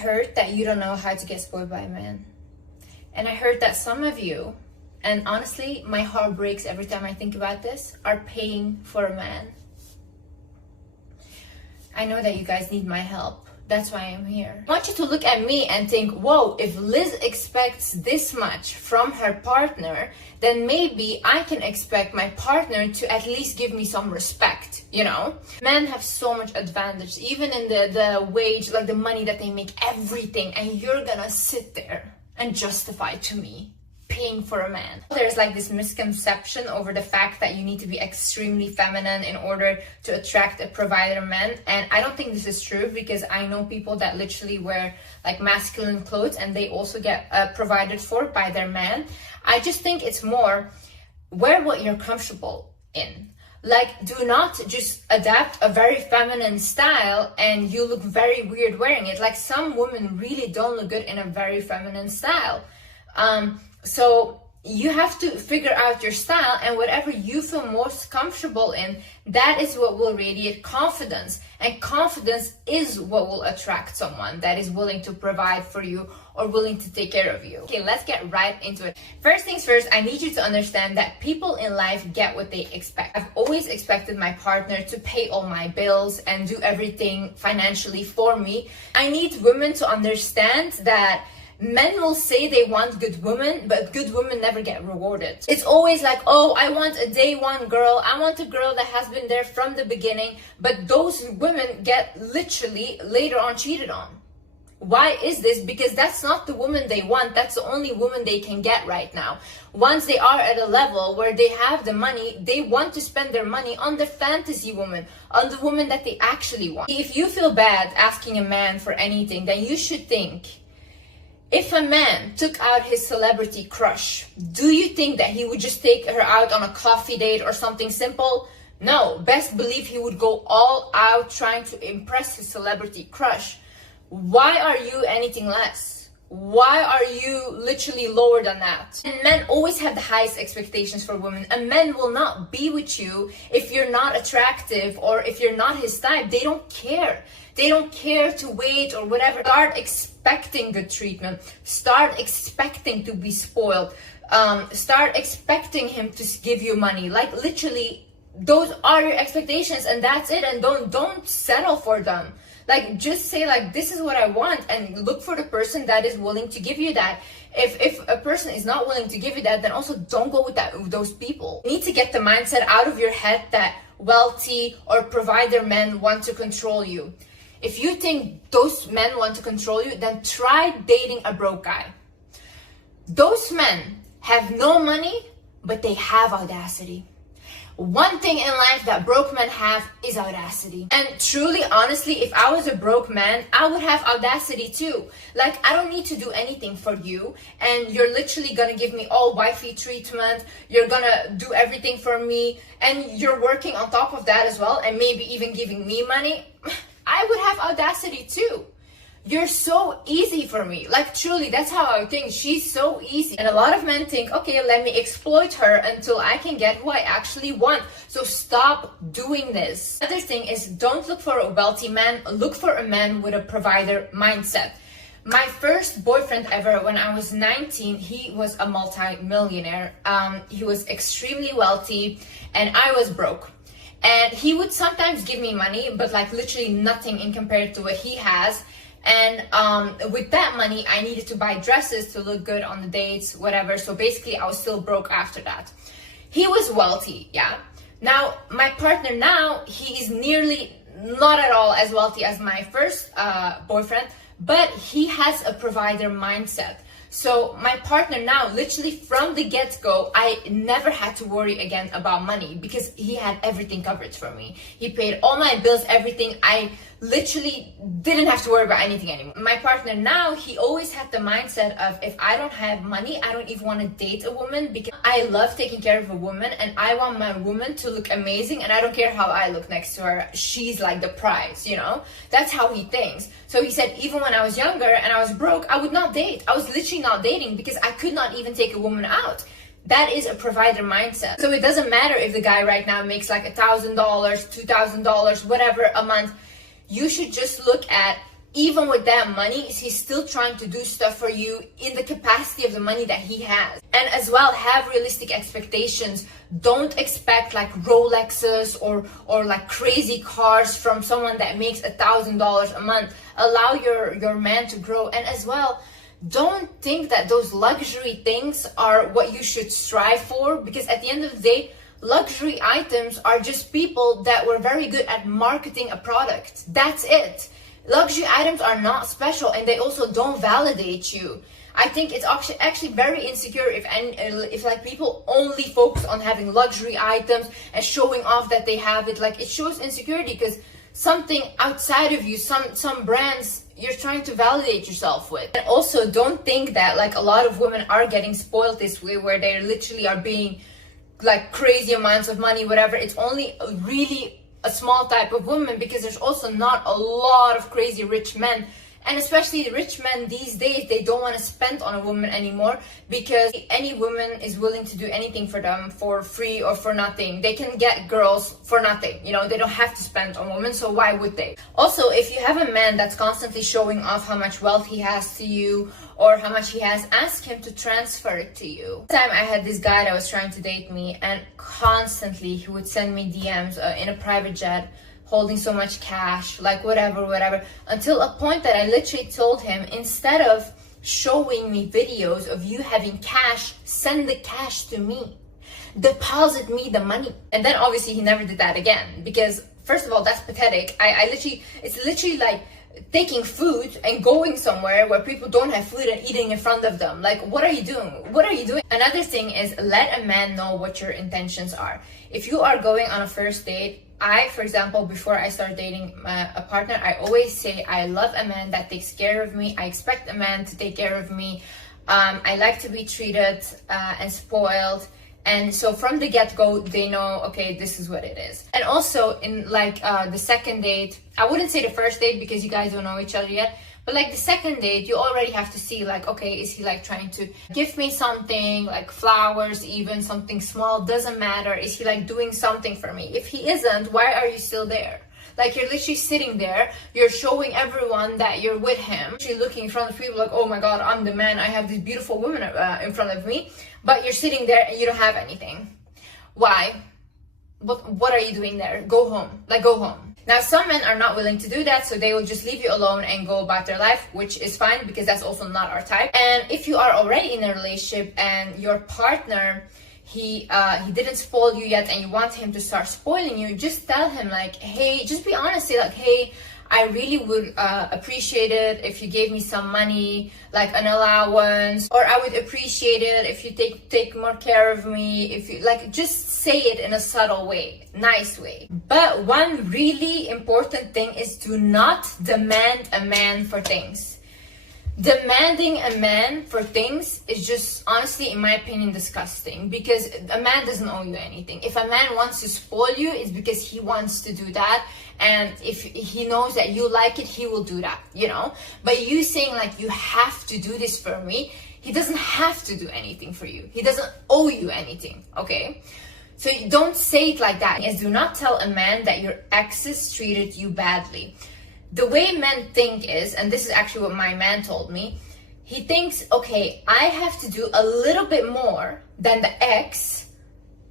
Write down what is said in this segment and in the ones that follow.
heard that you don't know how to get spoiled by a man. And I heard that some of you, and honestly, my heart breaks every time I think about this, are paying for a man. I know that you guys need my help. That's why I'm here. I want you to look at me and think, whoa, if Liz expects this much from her partner, then maybe I can expect my partner to at least give me some respect, you know? Men have so much advantage, even in the wage, like the money that they make, everything, and you're gonna sit there and justify to me paying for a man. There's like this misconception over the fact that you need to be extremely feminine in order to attract a provider man, and I don't think this is true, because I know people that literally wear like masculine clothes and they also get provided for by their man. I just think it's more, wear what you're comfortable in. Like, do not just adapt a very feminine style and you look very weird wearing it. Like, some women really don't look good in a very feminine style. So you have to figure out your style, and whatever you feel most comfortable in, that is what will radiate confidence. And confidence is what will attract someone that is willing to provide for you or willing to take care of you. Okay, let's get right into it. First things first, I need you to understand that people in life get what they expect. I've always expected my partner to pay all my bills and do everything financially for me. I need women to understand that men will say they want good women, but good women never get rewarded. It's always like, oh, I want a day one girl. I want a girl that has been there from the beginning. But those women get literally later on cheated on. Why is this? Because that's not the woman they want. That's the only woman they can get right now. Once they are at a level where they have the money, they want to spend their money on the fantasy woman, on the woman that they actually want. If you feel bad asking a man for anything, then you should think, if a man took out his celebrity crush, do you think that he would just take her out on a coffee date or something simple? No, best believe he would go all out trying to impress his celebrity crush. Why are you anything less? Why are you literally lower than that? And men always have the highest expectations for women. A man will not be with you if you're not attractive or if you're not his type. They don't care. They don't care to wait or whatever. Start expecting good treatment. Start expecting to be spoiled. Start expecting him to give you money. Like, literally, those are your expectations, and that's it. And don't settle for them. Like, just say, like, this is what I want, and look for the person that is willing to give you that. If a person is not willing to give you that, then also don't go with those people. You need to get the mindset out of your head that wealthy or provider men want to control you. If you think those men want to control you, then try dating a broke guy. Those men have no money, but they have audacity. One thing in life that broke men have is audacity. And truly, honestly, if I was a broke man, I would have audacity too. Like, I don't need to do anything for you, and you're literally gonna give me all wifey treatment, you're gonna do everything for me, and you're working on top of that as well, and maybe even giving me money. I would have audacity too. You're so easy for me. Like, truly, that's how I think. She's so easy. And a lot of men think, okay, let me exploit her until I can get who I actually want. So stop doing this. Another thing is, don't look for a wealthy man. Look for a man with a provider mindset. My first boyfriend ever, when I was 19, he was a multi-millionaire. He was extremely wealthy, and I was broke. And he would sometimes give me money, but like literally nothing in compared to what he has. And with that money, I needed to buy dresses to look good on the dates, whatever. So basically, I was still broke after that. He was wealthy, yeah. Now, my partner now, he is nearly not at all as wealthy as my first boyfriend, but he has a provider mindset. So my partner now, literally from the get-go, I never had to worry again about money because he had everything covered for me. He paid all my bills, everything. I literally didn't have to worry about anything anymore. My partner now, he always had the mindset of, if I don't have money, I don't even want to date a woman because I love taking care of a woman and I want my woman to look amazing and I don't care how I look next to her. She's like the prize, you know? That's how he thinks. So he said, even when I was younger and I was broke, I would not date. I was literally not dating because I could not even take a woman out. That is a provider mindset. So it doesn't matter if the guy right now makes like $1,000, $2,000, whatever a month. You should just look at even with that money, he's still trying to do stuff for you in the capacity of the money that he has. And as well, have realistic expectations. Don't expect like Rolexes or like crazy cars from someone that makes $1,000 a month. Allow your man to grow. And as well, don't think that those luxury things are what you should strive for, because at the end of the day, luxury items are just people that were very good at marketing a product. That's it. Luxury items are not special, and they also don't validate you. I think it's actually very insecure if like people only focus on having luxury items and showing off that they have it. Like, it shows insecurity, because something outside of you, some brands you're trying to validate yourself with. And also, don't think that like a lot of women are getting spoiled this way, where they literally are being like crazy amounts of money, whatever. It's only really a small type of woman, because there's also not a lot of crazy rich men. And especially rich men these days, they don't want to spend on a woman anymore, because any woman is willing to do anything for them for free or for nothing. They can get girls for nothing, you know, they don't have to spend on women, so why would they? Also, if you have a man that's constantly showing off how much wealth he has to you or how much he has, ask him to transfer it to you. One time I had this guy that was trying to date me, and constantly he would send me DMs in a private jet, holding so much cash, like whatever, until a point that I literally told him, instead of showing me videos of you having cash, send the cash to me. Deposit me the money. And then obviously he never did that again, because first of all, that's pathetic. It's literally like taking food and going somewhere where people don't have food and eating in front of them. Like, what are you doing? What are you doing? Another thing is, let a man know what your intentions are. If you are going on a first date, for example, before I start dating a partner, I always say I love a man that takes care of me. I expect a man to take care of me. I like to be treated and spoiled. And so from the get-go, they know, okay, this is what it is. And also in like the second date, I wouldn't say the first date because you guys don't know each other yet, but like the second date, you already have to see like, okay, is he like trying to give me something, like flowers, even something small, doesn't matter. Is he like doing something for me? If he isn't, why are you still there? Like, you're literally sitting there, you're showing everyone that you're with him, you're looking in front of people like, oh my god, I'm the man, I have this beautiful woman in front of me, but you're sitting there and you don't have anything. Why? What are you doing there? Go home. Like, go home. Now, some men are not willing to do that, so they will just leave you alone and go about their life, which is fine, because that's also not our type. And if you are already in a relationship and your partner, he didn't spoil you yet and you want him to start spoiling you, just tell him like, hey, just be honest, say like, hey, I really would appreciate it if you gave me some money, like an allowance, or I would appreciate it if you take more care of me, if you like, just say it in a subtle way, nice way. But one really important thing is, do not demand a man for things. Demanding a man for things is just, honestly, in my opinion, disgusting, because a man doesn't owe you anything. If a man wants to spoil you, it's because he wants to do that, and if he knows that you like it, he will do that, you know? But you saying like, you have to do this for me, he doesn't have to do anything for you. He doesn't owe you anything, okay? So don't say it like that. Yes, do not tell a man that your exes treated you badly. The way men think is, and this is actually what my man told me, he thinks, okay, I have to do a little bit more than the ex,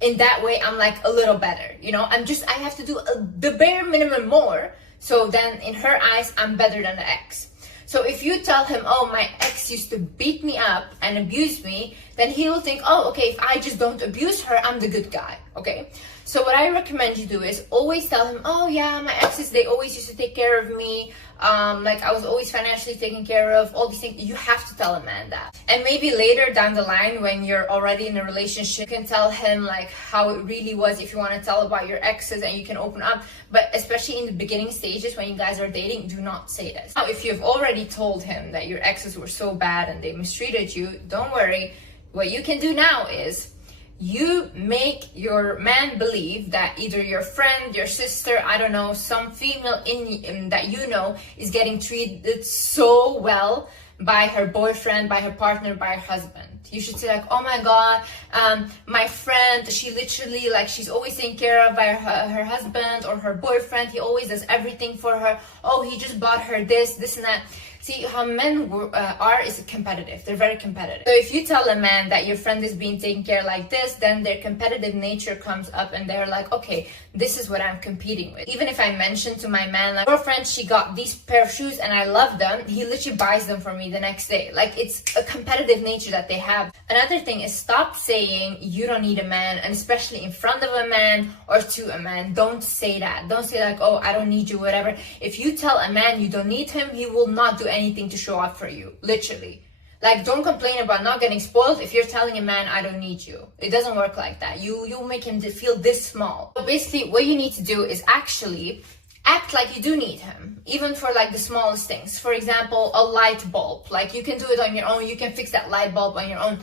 in that way I'm like a little better, you know? I have to do the bare minimum more, so then in her eyes, I'm better than the ex. So if you tell him, oh, my ex used to beat me up and abuse me, then he will think, oh, okay, if I just don't abuse her, I'm the good guy, okay? So what I recommend you do is always tell him, oh yeah, my exes, they always used to take care of me, like I was always financially taken care of, all these things. You have to tell a man that. And maybe later down the line, when you're already in a relationship, you can tell him like how it really was, if you want to tell about your exes, and you can open up. But especially in the beginning stages when you guys are dating, do not say this. Now, if you've already told him that your exes were so bad and they mistreated you, don't worry. What you can do now is, you make your man believe that either your friend, your sister, I don't know, some female in that you know is getting treated so well by her boyfriend, by her partner, by her husband. You should say like, oh my god, my friend, she literally like, she's always taken care of by her husband or her boyfriend. He always does everything for her. Oh, he just bought her this and that. See, how men are is competitive. They're very competitive. So if you tell a man that your friend is being taken care like this, then their competitive nature comes up and they're like, okay, this is what I'm competing with. Even if I mention to my man, like, girlfriend, she got these pair of shoes and I love them, he literally buys them for me the next day. Like, it's a competitive nature that they have. Another thing is, stop saying you don't need a man, and especially in front of a man or to a man. Don't say that. Don't say like, oh, I don't need you, whatever. If you tell a man you don't need him, he will not do anything to show up for you, literally. Like, don't complain about not getting spoiled if you're telling a man, I don't need you. It doesn't work like that. You'll make him feel this small. So basically, what you need to do is actually act like you do need him, even for like the smallest things. For example, a light bulb. Like, you can do it on your own. You can fix that light bulb on your own.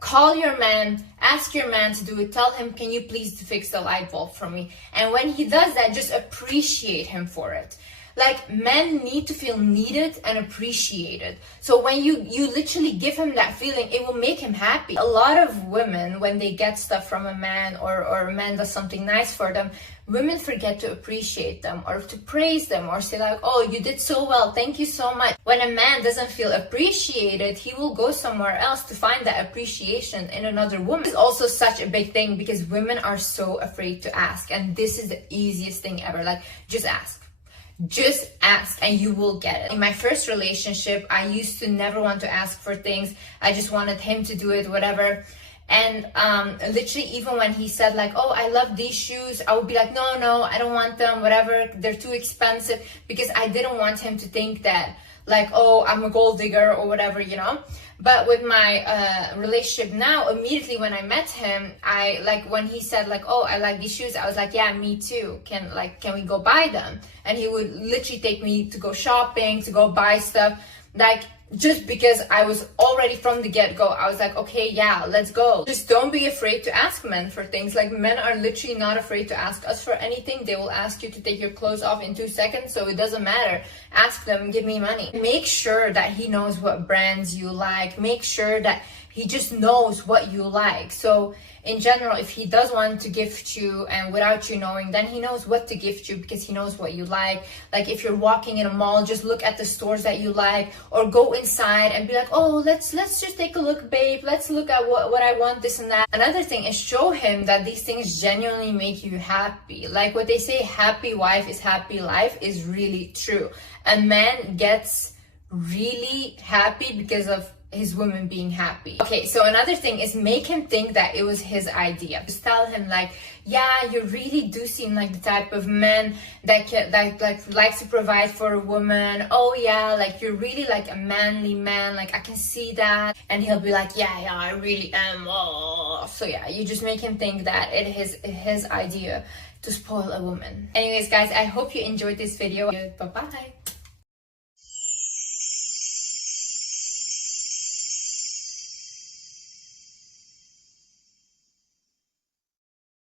Call your man, ask your man to do it. Tell him, can you please fix the light bulb for me? And when he does that, just appreciate him for it. Like, men need to feel needed and appreciated. So when you literally give him that feeling, it will make him happy. A lot of women, when they get stuff from a man or a man does something nice for them, women forget to appreciate them or to praise them or say like, oh, you did so well, thank you so much. When a man doesn't feel appreciated, he will go somewhere else to find that appreciation in another woman. This is also such a big thing because women are so afraid to ask, and this is the easiest thing ever. Like, just ask. Just ask and you will get it. In my first relationship, I used to never want to ask for things. I just wanted him to do it, whatever. And literally, even when he said like, oh, I love these shoes, I would be like, no, I don't want them, whatever, they're too expensive, because I didn't want him to think that like, oh, I'm a gold digger or whatever, you know. But with my relationship now, immediately when I met him, I like, when he said like, oh, I like these shoes, I was like, yeah, me too. Can we go buy them? And he would literally take me to go shopping, to go buy stuff. Like, just because I was already from the get-go, I was like, okay, yeah, let's go. Just don't be afraid to ask men for things. Like, men are literally not afraid to ask us for anything. They will ask you to take your clothes off in 2 seconds, so it doesn't matter. Ask them, give me money. Make sure that he knows what brands you like. Make sure that he just knows what you like. So in general, if he does want to gift you and without you knowing, then he knows what to gift you because he knows what you like. Like, if you're walking in a mall, just look at the stores that you like, or go inside and be like, oh, let's just take a look, babe. Let's look at what I want, this and that. Another thing is, show him that these things genuinely make you happy. Like what they say, happy wife is happy life, is really true. A man gets really happy because of his woman being happy. Okay, so another thing is, make him think that it was his idea. Just tell him like, yeah, you really do seem like the type of man that likes to provide for a woman. Oh yeah, like you're really like a manly man, like I can see that. And he'll be like, yeah, I really am. Oh. So yeah, you just make him think that it is his idea to spoil a woman. Anyways guys, I hope you enjoyed this video. Bye bye.